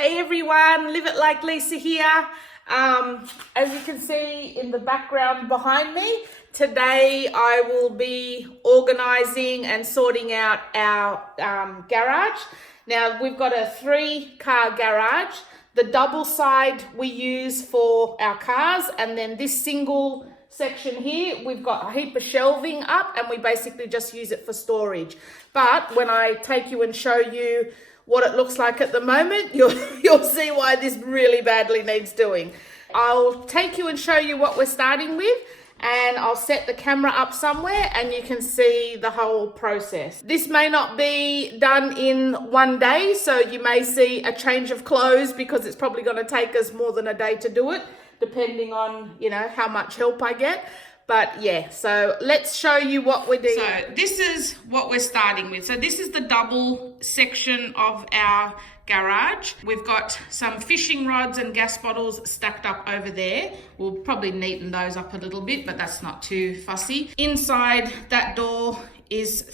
Hey everyone, Live It Like Lisa here. As you can see in the background behind me, today I will be organising and sorting out our garage. Now we've got a 3-car garage. The double side we use for our cars, and then this single section here, we've got a heap of shelving up and we basically just use it for storage. But when I take you and show you what it looks like at the moment, you'll see why this really badly needs doing. I'll take you and show you what we're starting with, and I'll set the camera up somewhere and you can see the whole process. This may not be done in one day, so you may see a change of clothes because it's probably going to take us more than a day to do it, depending on, you know, how much help I get. But yeah, so let's show you what we're doing. So this is what we're starting with. So this is the double section of our garage. We've got some fishing rods and gas bottles stacked up over there. We'll probably neaten those up a little bit, but that's not too fussy. Inside that door is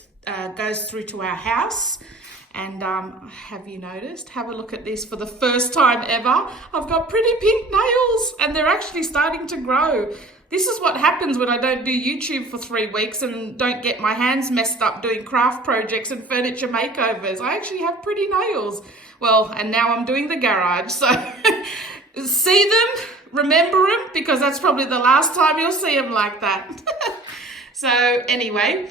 goes through to our house. And have you noticed? Have a look at this for the first time ever. I've got pretty pink nails and they're actually starting to grow. This is what happens when I don't do YouTube for 3 weeks and don't get my hands messed up doing craft projects and furniture makeovers. I actually have pretty nails. Well, and now I'm doing the garage. So see them, remember them, because that's probably the last time you'll see them like that. So anyway,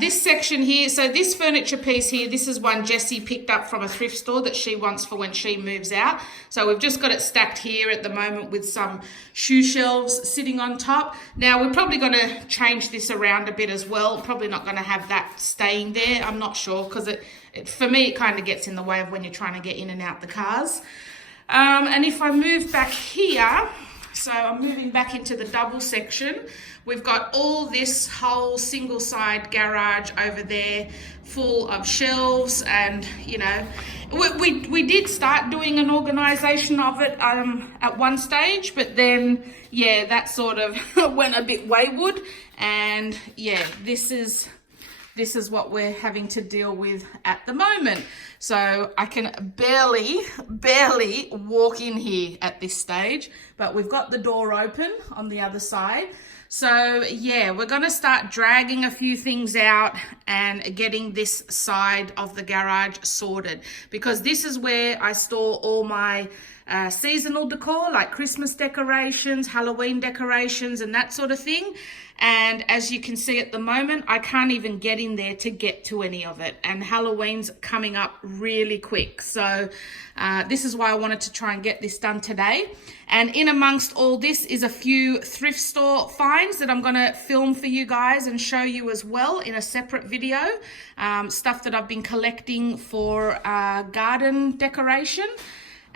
this section here, so this furniture piece here, this is one Jessie picked up from a thrift store that she wants for when she moves out. So we've just got it stacked here at the moment with some shoe shelves sitting on top. Now we're probably going to change this around a bit as well. Probably not going to have that staying there. I'm not sure, because for me it kind of gets in the way of when you're trying to get in and out the cars. And if I move back here, so I'm moving back into the double section. We've got all this whole single side garage over there full of shelves, and you know, we did start doing an organisation of it at one stage, but then yeah, that sort of went a bit wayward, and yeah, this is what we're having to deal with at the moment. So I can barely walk in here at this stage, but we've got the door open on the other side. So yeah, we're going to start dragging a few things out and getting this side of the garage sorted, because this is where I store all my seasonal decor, like Christmas decorations, Halloween decorations, and that sort of thing. And as you can see at the moment, I can't even get in there to get to any of it, and Halloween's coming up really quick. So this is why I wanted to try and get this done today. And in amongst all this is a few thrift store finds that I'm going to film for you guys and show you as well in a separate video. Stuff that I've been collecting for garden decoration.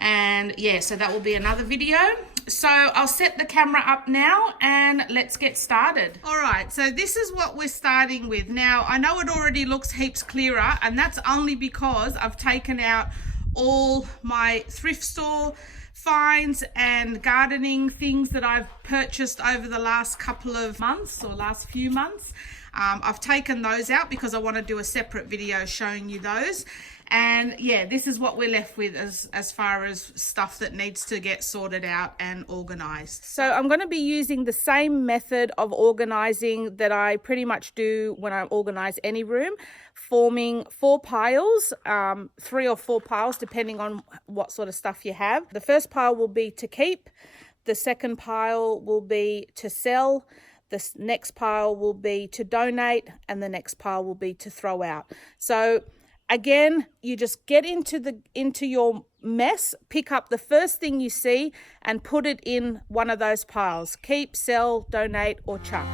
And yeah, so that will be another video. So I'll set the camera up now and let's get started. All right, so this is what we're starting with. Now, I know it already looks heaps clearer, and that's only because I've taken out all my thrift store finds and gardening things that I've purchased over the last couple of months or last few months. I've taken those out because I want to do a separate video showing you those. And yeah, this is what we're left with as far as stuff that needs to get sorted out and organized. So I'm going to be using the same method of organizing that I pretty much do when I organize any room, forming 4 piles, 3 or 4 piles, depending on what sort of stuff you have. The first pile will be to keep. The second pile will be to sell. The next pile will be to donate, and the next pile will be to throw out. So again, you just get into your mess, pick up the first thing you see and put it in one of those piles. Keep, sell, donate, or chuck.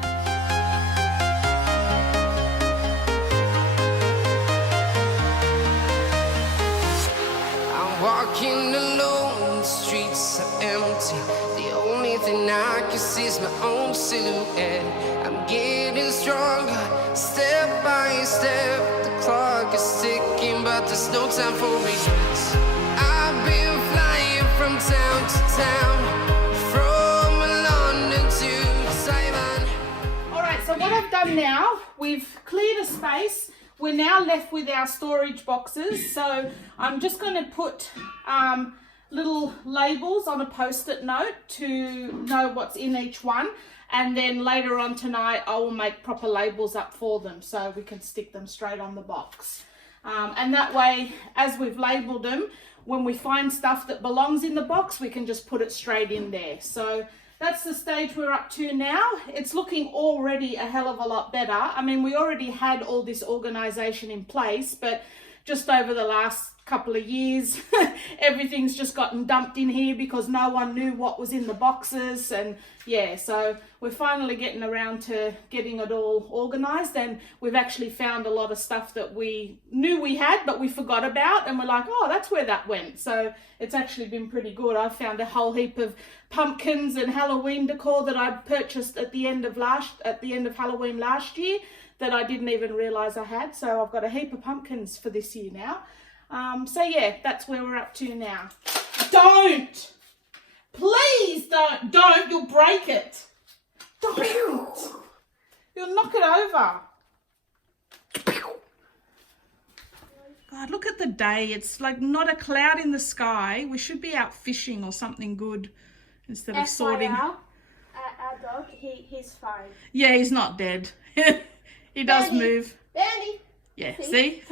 I'm walking alone, the streets are empty. The only thing I can see is my own silhouette. I'm getting stronger, step by step. The clock is ticking, but there's no time for regrets. I've been flying from town to town, from London to Taiwan. All right, so what I've done now, we've cleared a space we're now left with our storage boxes. So I'm just going to put little labels on a post-it note to know what's in each one. And then later on tonight, I will make proper labels up for them so we can stick them straight on the box. And that way, as we've labeled them, when we find stuff that belongs in the box, we can just put it straight in there. So that's the stage we're up to now. It's looking already a hell of a lot better. I mean, we already had all this organization in place, but just over the last couple of years, everything's just gotten dumped in here because no one knew what was in the boxes. And yeah, so we're finally getting around to getting it all organized, and we've actually found a lot of stuff that we knew we had but we forgot about, and we're like, oh, that's where that went. So it's actually been pretty good. I've found a whole heap of pumpkins and Halloween decor that I purchased at the end of Halloween last year that I didn't even realize I had. So I've got a heap of pumpkins for this year now. So yeah, that's where we're up to now. Don't! Please don't, you'll break it. Don't! You'll knock it over. God, look at the day. It's like not a cloud in the sky. We should be out fishing or something good instead of sorting. Our dog, he's fine. Yeah, he's not dead. He does move. Bernie. Yeah, see?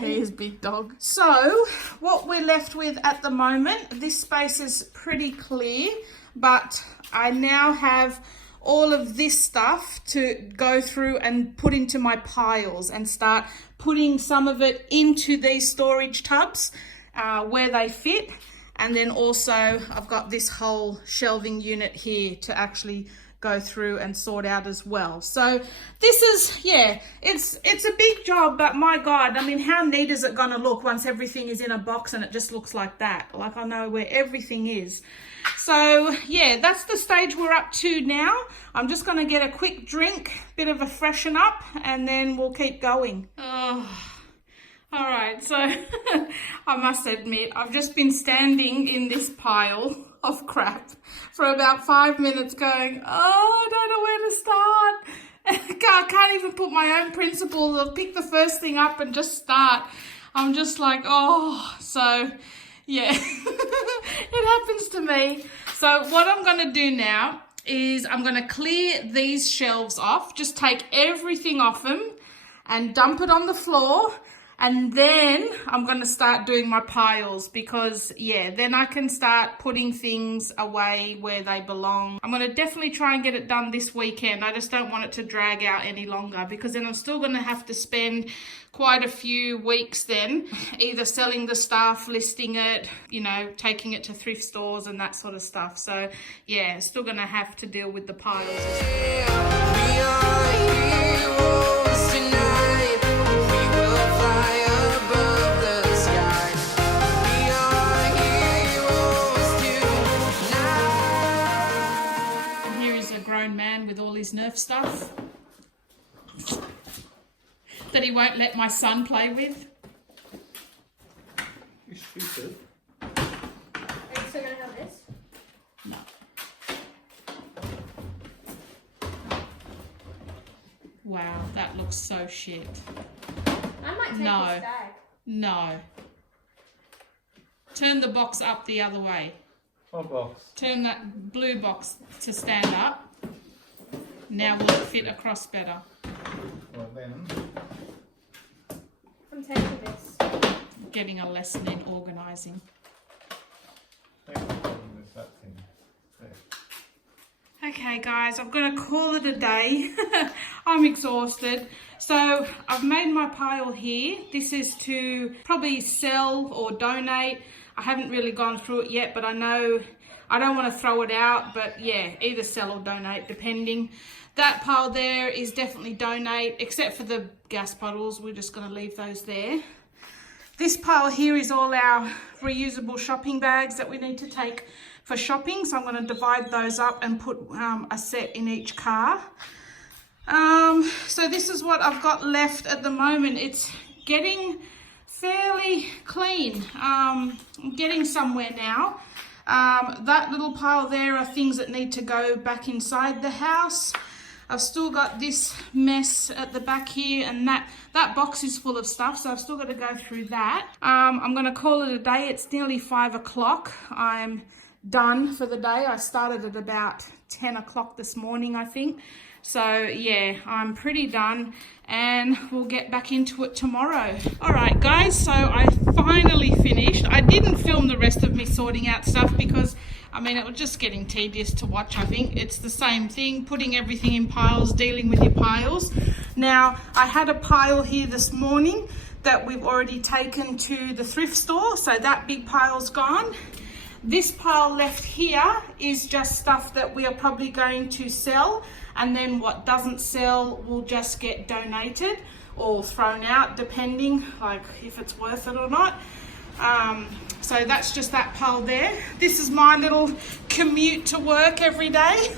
There's big dog. So, what we're left with at the moment, this space is pretty clear, but I now have all of this stuff to go through and put into my piles and start putting some of it into these storage tubs where they fit. And then also I've got this whole shelving unit here to actually go through and sort out as well. So this is, yeah, it's a big job, but my God, I mean, how neat is it going to look once everything is in a box and it just looks like that? Like I know where everything is. So yeah, that's the stage we're up to now. I'm just going to get a quick drink, bit of a freshen up, and then we'll keep going. Oh. All right, so I must admit, I've just been standing in this pile of crap for about 5 minutes going, oh, I don't know where to start. I can't even put my own principles or pick the first thing up and just start. I'm just like, oh, so yeah, it happens to me. So what I'm going to do now is I'm going to clear these shelves off, just take everything off them and dump it on the floor. And then I'm going to start doing my piles because, yeah, then I can start putting things away where they belong. I'm going to definitely try and get it done this weekend. I just don't want it to drag out any longer because then I'm still going to have to spend quite a few weeks then either selling the stuff, listing it, you know, taking it to thrift stores and that sort of stuff. So, yeah, still going to have to deal with the piles as well. Man with all his Nerf stuff that he won't let my son play with. You're stupid. Are you still going to have this? No. Wow, that looks so shit. I might take this bag. No. Turn the box up the other way. What box? Turn that blue box to stand up. Now will it fit across better? Well then. I'm taking this. Getting a lesson in organising. That thing. There. Okay guys, I'm going to call it a day. I'm exhausted. So I've made my pile here. This is to probably sell or donate. I haven't really gone through it yet, but I know I don't want to throw it out, but yeah, either sell or donate depending. That pile there is definitely donate, except for the gas bottles. We're just going to leave those there. This pile here is all our reusable shopping bags that we need to take for shopping. So I'm going to divide those up and put a set in each car. So this is what I've got left at the moment. It's getting fairly clean. I'm getting somewhere now. That little pile there are things that need to go back inside the house. I've still got this mess at the back here, and that box is full of stuff, so I've still got to go through that. I'm going to call it a day. It's nearly 5 o'clock. I'm done for the day. I started at about 10 o'clock this morning, I think. So yeah, I'm pretty done, and we'll get back into it tomorrow. All right, guys, so I finally finished. I didn't film the rest of me sorting out stuff because, I mean, it was just getting tedious to watch, I think. It's the same thing, putting everything in piles, dealing with your piles. Now, I had a pile here this morning that we've already taken to the thrift store, so that big pile's gone. This pile left here is just stuff that we are probably going to sell, and then what doesn't sell will just get donated or thrown out, depending like if it's worth it or not. So that's just that pile there. This is my little commute to work every day.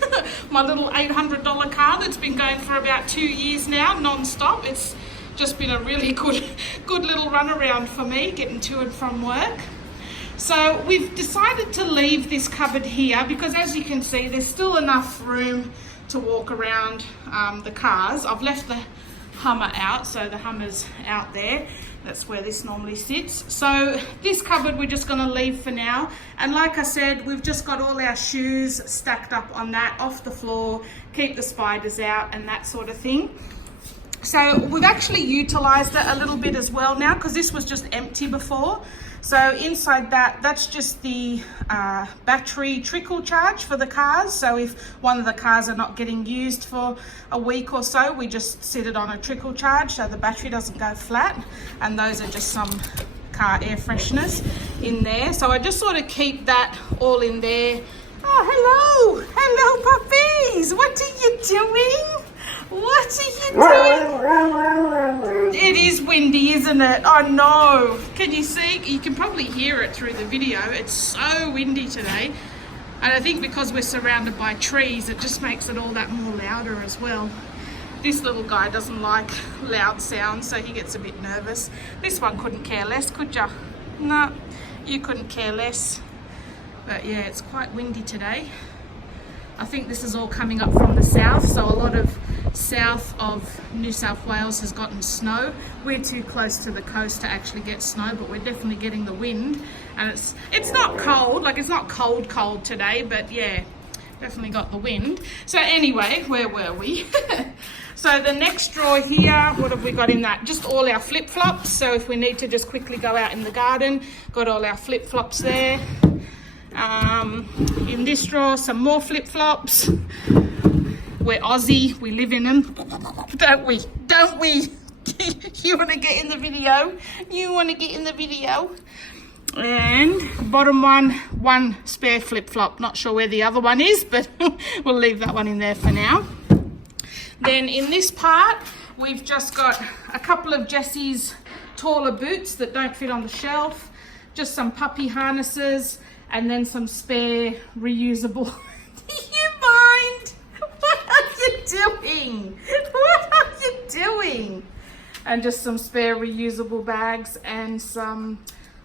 My little $800 car that's been going for about 2 years now, non-stop. It's just been a really good little run around for me, getting to and from work. So we've decided to leave this cupboard here because, as you can see, there's still enough room to walk around the cars. I've left the Hummer out, so the Hummer's out there. That's where this normally sits. So this cupboard we're just going to leave for now. And like I said, we've just got all our shoes stacked up on that, off the floor, keep the spiders out and that sort of thing. So we've actually utilised it a little bit as well now, because this was just empty before. So inside that's just the battery trickle charge for the cars. So if one of the cars are not getting used for a week or so, we just sit it on a trickle charge so the battery doesn't go flat. And those are just some car air fresheners in there. So I just sort of keep that all in there. Oh, hello puppies. What are you doing? What are you doing? It is windy, isn't it? Oh no. Can you see? You can probably hear it through the video. It's so windy today. And I think because we're surrounded by trees, it just makes it all that more louder as well. This little guy doesn't like loud sounds, so he gets a bit nervous. This one couldn't care less, could ya? No, you couldn't care less. But yeah, it's quite windy today. I think this is all coming up from the south, so a lot of south of New South Wales has gotten snow. We're too close to the coast to actually get snow, but we're definitely getting the wind. And it's not cold, like it's not cold today, but yeah, definitely got the wind. So anyway, where were we? So the next drawer here, what have we got in that? Just all our flip-flops. So if we need to just quickly go out in the garden, got all our flip-flops there. In this drawer, some more flip-flops. We're Aussie, we live in them, don't we? Don't we? You want to get in the video? You want to get in the video? And bottom one spare flip-flop. Not sure where the other one is, but we'll leave that one in there for now. Then in this part, we've just got a couple of Jessie's taller boots that don't fit on the shelf, just some puppy harnesses, and then some spare reusable. Do you mind? What are you doing? What are you doing? And just some spare reusable bags and some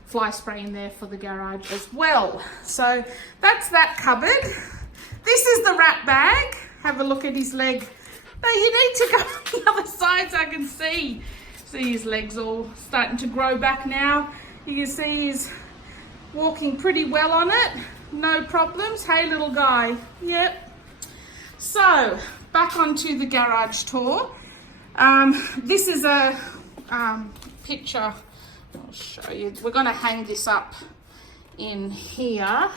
fly spray in there for the garage as well. So that's that cupboard. This is the rat bag. Have a look at his leg. No, you need to go on the other side so I can see. See his legs all starting to grow back now. You can see he's walking pretty well on it, no problems. Hey little guy. Yep. So back onto the garage tour. This is a picture. I'll show you. We're going to hang this up in here.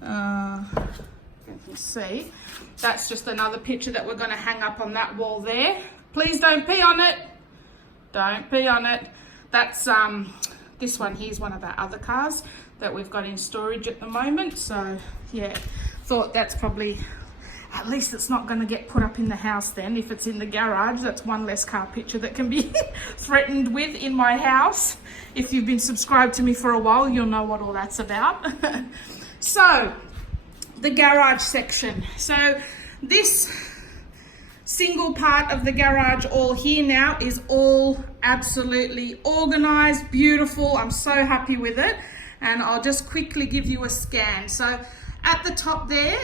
You can see that's just another picture that we're going to hang up on that wall there. Please don't pee on it. Don't pee on it. That's this one here is one of our other cars that we've got in storage at the moment. So yeah, thought that's probably, at least it's not going to get put up in the house then. If it's in the garage, that's one less car picture that can be threatened with in my house. If you've been subscribed to me for a while, you'll know what all that's about. So the garage section. So this single part of the garage all here now is all absolutely organized, beautiful. I'm so happy with it, and I'll just quickly give you a scan. So At the top there,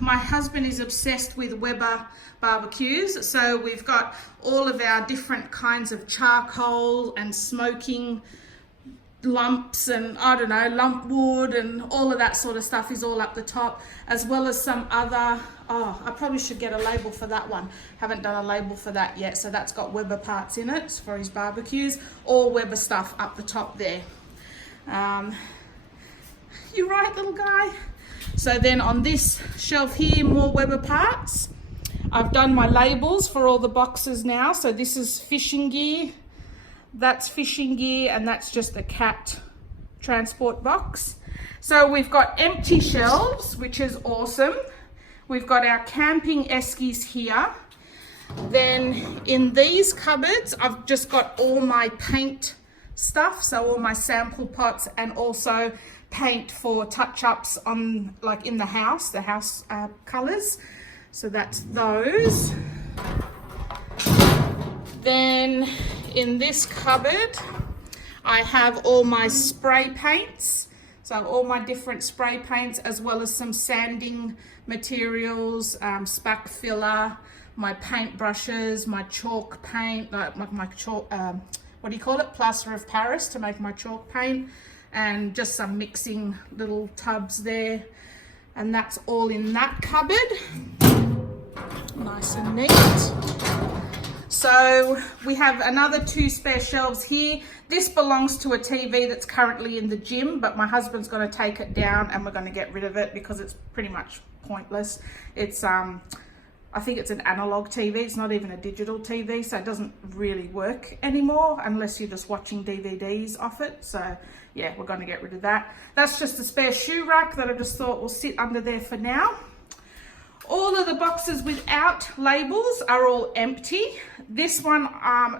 my husband is obsessed with Weber barbecues. So we've got all of our different kinds of charcoal and smoking lumps and I don't know, lump wood and all of that sort of stuff is all up the top, as well as some other, I probably should get a label for that one. Haven't done a label for that yet. So that's got Weber parts in it for his barbecues, all Weber stuff up the top there. You're right, little guy. So then on this shelf here, more Weber parts. I've done my labels for all the boxes now. So this is fishing gear, that's fishing gear, and that's just a cat transport box. So we've got empty shelves, which is awesome. We've got our camping eskies here. Then in these cupboards, I've just got all my paint stuff, so all my sample pots, and also paint for touch-ups on, like in the house colors. So that's those. Then in this cupboard, I have all my spray paints. So all my different spray paints, as well as some sanding materials, spack filler, my paint brushes, my chalk paint, like my chalk, what do you call it? Plaster of Paris to make my chalk paint, and just some mixing little tubs there. And that's all in that cupboard. Nice and neat. So we have another 2 spare shelves here. This belongs to a TV that's currently in the gym, but my husband's going to take it down and we're going to get rid of it because it's pretty much pointless. It's I think it's an analog TV. It's not even a digital TV, so it doesn't really work anymore unless you're just watching DVDs off it. So yeah, we're going to get rid of that. That's just a spare shoe rack that I just thought will sit under there for now. All of the boxes without labels are all empty. This one,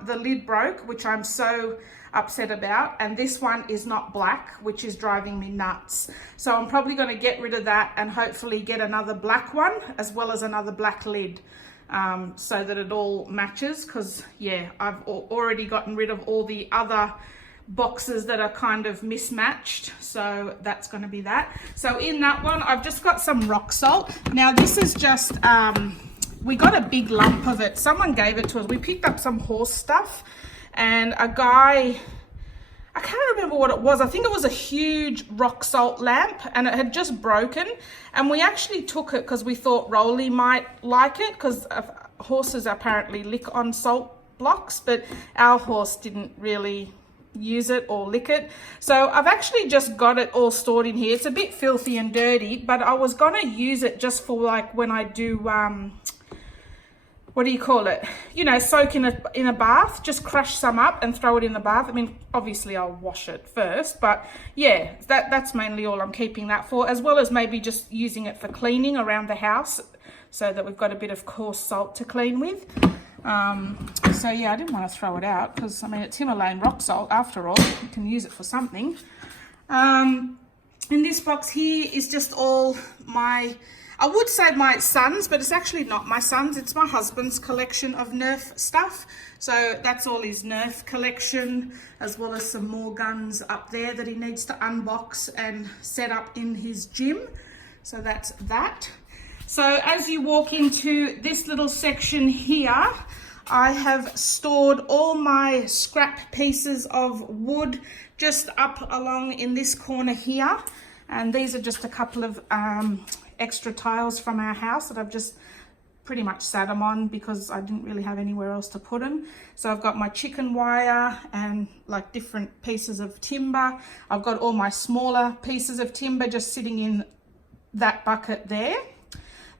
the lid broke, which I'm so upset about, and this one is not black, which is driving me nuts. So I'm probably going to get rid of that and hopefully get another black one, as well as another black lid, so that it all matches, because yeah, I've already gotten rid of all the other boxes that are kind of mismatched, so that's going to be that. So in that one, I've just got some rock salt. Now this is just we got a big lump of it. Someone gave it to us. We picked up some horse stuff, and a guy, I can't remember what it was. I think it was a huge rock salt lamp, and it had just broken, and we actually took it because we thought Rolly might like it, because horses apparently lick on salt blocks, but our horse didn't really use it or lick it. So I've actually just got it all stored in here. It's a bit filthy and dirty, but I was gonna use it just for like when I do what do you call it, you know, soak in a bath, just crush some up and throw it in the bath. I mean, obviously I'll wash it first, but yeah, that's mainly all I'm keeping that for, as well as maybe just using it for cleaning around the house, so that we've got a bit of coarse salt to clean with. So yeah, I didn't want to throw it out because, I mean, it's Himalayan rock salt after all. You can use it for something. In this box here is just all my, I would say my son's, but it's actually not my son's. It's my husband's collection of Nerf stuff. So that's all his Nerf collection, as well as some more guns up there that he needs to unbox and set up in his gym. So that's that. So as you walk into this little section here, I have stored all my scrap pieces of wood just up along in this corner here. And these are just a couple of extra tiles from our house that I've just pretty much sat them on because I didn't really have anywhere else to put them. So I've got my chicken wire and like different pieces of timber. I've got all my smaller pieces of timber just sitting in that bucket there.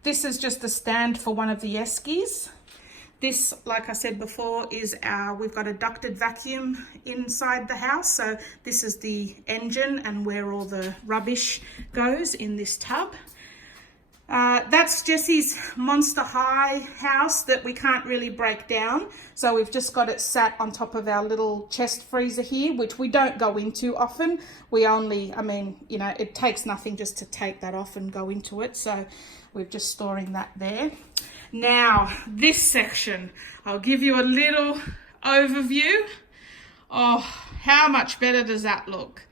This is just a stand for one of the eskies. This, like I said before, is we've got a ducted vacuum inside the house. So this is the engine and where all the rubbish goes in this tub. That's Jesse's Monster High house that we can't really break down. So we've just got it sat on top of our little chest freezer here, which we don't go into often. We only, I mean, you know, it takes nothing just to take that off and go into it. So we're just storing that there. Now, this section, I'll give you a little overview. Oh, how much better does that look?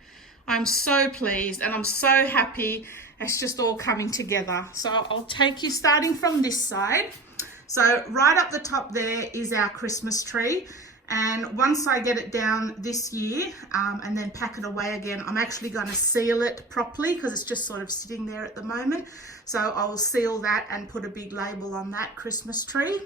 I'm so pleased and I'm so happy. it's just all coming together. So I'll take you starting from this side. So right up the top there is our Christmas tree. And once I get it down this year and then pack it away again, I'm actually going to seal it properly because it's just sort of sitting there at the moment. So I'll seal that and put a big label on that Christmas tree.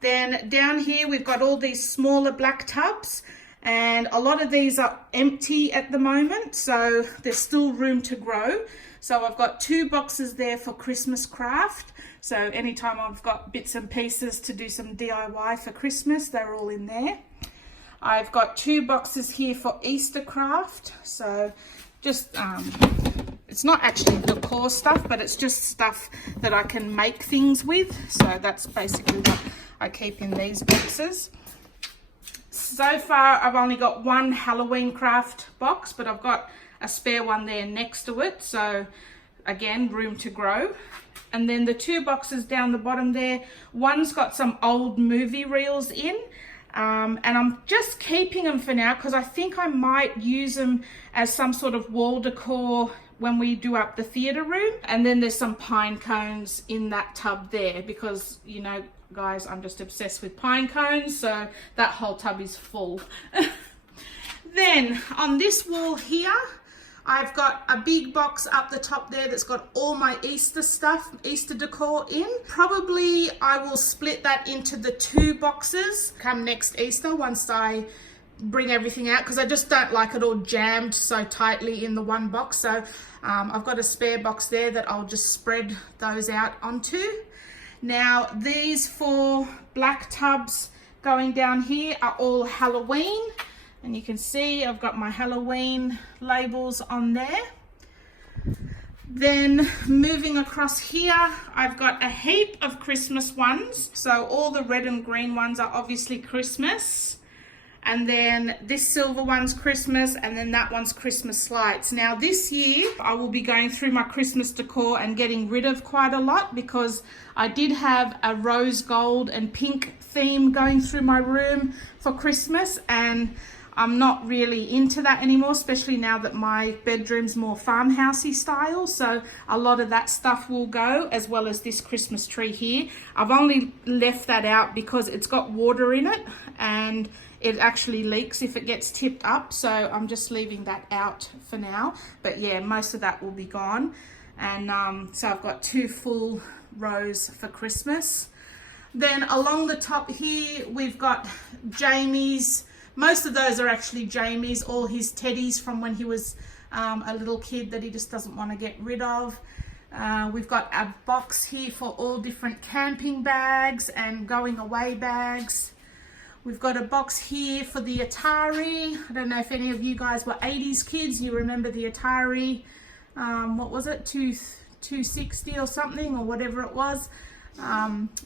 Then down here we've got all these smaller black tubs, and a lot of these are empty at the moment, so there's still room to grow. So I've got 2 boxes there for Christmas craft. So anytime I've got bits and pieces to do some DIY for Christmas, they're all in there. I've got 2 boxes here for Easter craft. So just, it's not actually decor stuff, but it's just stuff that I can make things with. So that's basically what I keep in these boxes. So far I've only got 1 Halloween craft box, but I've got a spare one there next to it. So again, room to grow. And then the 2 boxes down the bottom there, one's got some old movie reels in. And I'm just keeping them for now because I think I might use them as some sort of wall decor when we do up the theatre room. And then there's some pine cones in that tub there because, you know, guys, I'm just obsessed with pine cones, so that whole tub is full. Then on this wall here, I've got a big box up the top there that's got all my Easter stuff, Easter decor in. Probably I will split that into the 2 boxes come next Easter once I bring everything out, because I just don't like it all jammed so tightly in the one box. So I've got a spare box there that I'll just spread those out onto. Now these 4 black tubs going down here are all Halloween. And you can see I've got my Halloween labels on there. Then moving across here, I've got a heap of Christmas ones. So all the red and green ones are obviously Christmas. And then this silver one's Christmas, and then that one's Christmas lights. Now this year, I will be going through my Christmas decor and getting rid of quite a lot because I did have a rose gold and pink theme going through my room for Christmas, and I'm not really into that anymore, especially now that my bedroom's more farmhousey style. So a lot of that stuff will go, as well as this Christmas tree here. I've only left that out because it's got water in it and it actually leaks if it gets tipped up. So I'm just leaving that out for now. But yeah, most of that will be gone. And so I've got 2 full rows for Christmas. Then along the top here, we've got Jamie's. Most of those are actually Jamie's, all his teddies from when he was a little kid that he just doesn't want to get rid of. We've got a box here for all different camping bags and going away bags. We've got a box here for the Atari. I don't know if any of you guys were 80s kids. You remember the Atari, what was it, 260 or something, or whatever it was.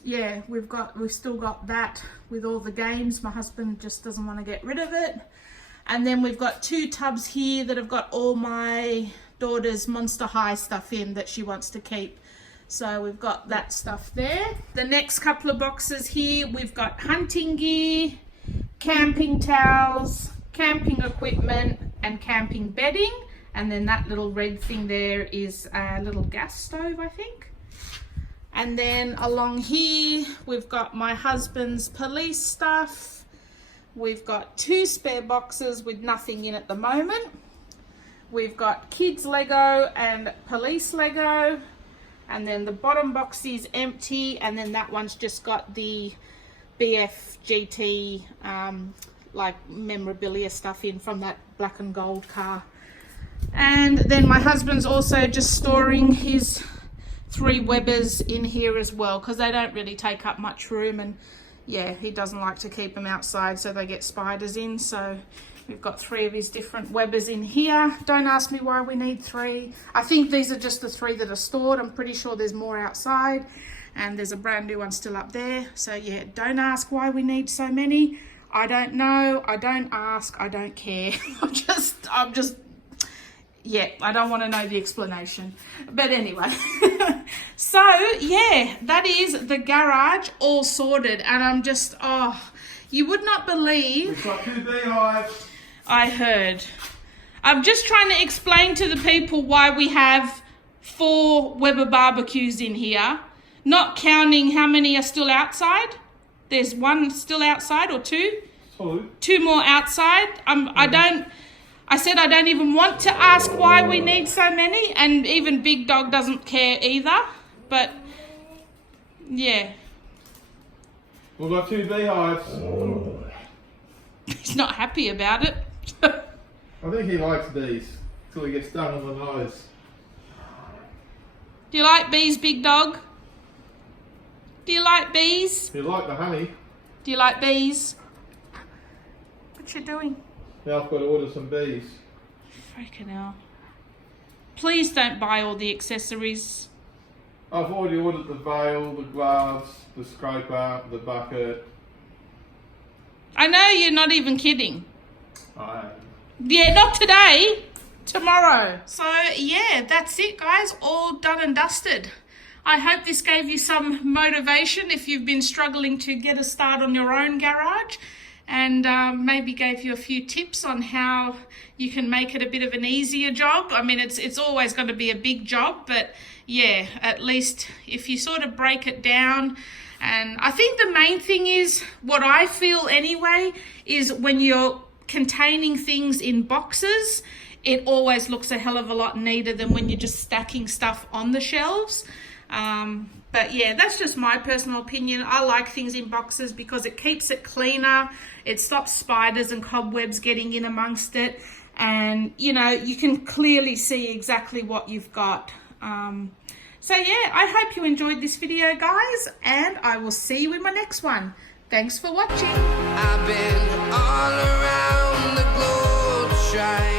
Yeah, we've still got that with all the games. My husband just doesn't want to get rid of it. And then we've got 2 tubs here that have got all my daughter's Monster High stuff in that she wants to keep. So we've got that stuff there. The next couple of boxes here, we've got hunting gear, camping towels, camping equipment, and camping bedding. And then that little red thing there is a little gas stove, I think. And then along here, we've got my husband's police stuff. We've got 2 spare boxes with nothing in at the moment. We've got kids Lego and police Lego. And then the bottom box is empty. And then that one's just got the BFGT like memorabilia stuff in from that black and gold car. And then my husband's also just storing his 3 Webbers in here as well, because they don't really take up much room, and yeah, he doesn't like to keep them outside so they get spiders in. So we've got 3 of his different Webbers in here. Don't ask me why we need 3. I think these are just the 3 that are stored. I'm pretty sure there's more outside, and there's a brand new one still up there. So yeah, don't ask why we need so many. I don't know, I don't ask, I don't care. I'm just yeah, I don't want to know the explanation. But anyway, so yeah, that is the garage all sorted. And I'm just, oh, you would not believe. We've got 2 beehives. I heard. I'm just trying to explain to the people why we have 4 Weber barbecues in here, not counting how many are still outside. There's 1 still outside, or 2? 2 more outside. I said I don't even want to ask why we need so many, and even Big Dog doesn't care either. But yeah. We've got 2 beehives. He's not happy about it. I think he likes bees till he gets stung on the nose. Do you like bees, Big Dog? Do you like bees? You like the honey? Do you like bees? What you doing? Now I've got to order some bees. Freaking hell. Please don't buy all the accessories. I've already ordered the veil, the gloves, the scraper, the bucket. I know you're not even kidding. I Yeah, not today. Tomorrow. So yeah, that's it, guys. All done and dusted. I hope this gave you some motivation if you've been struggling to get a start on your own garage, and maybe gave you a few tips on how you can make it a bit of an easier job. I mean, it's always going to be a big job, but yeah, at least if you sort of break it down. And I think the main thing is, what I feel anyway, is when you're containing things in boxes, it always looks a hell of a lot neater than when you're just stacking stuff on the shelves. But yeah, that's just my personal opinion. I like things in boxes because it keeps it cleaner. It stops spiders and cobwebs getting in amongst it. And, you know, you can clearly see exactly what you've got. So yeah, I hope you enjoyed this video, guys, and I will see you in my next one. Thanks for watching. I've been all around the globe trying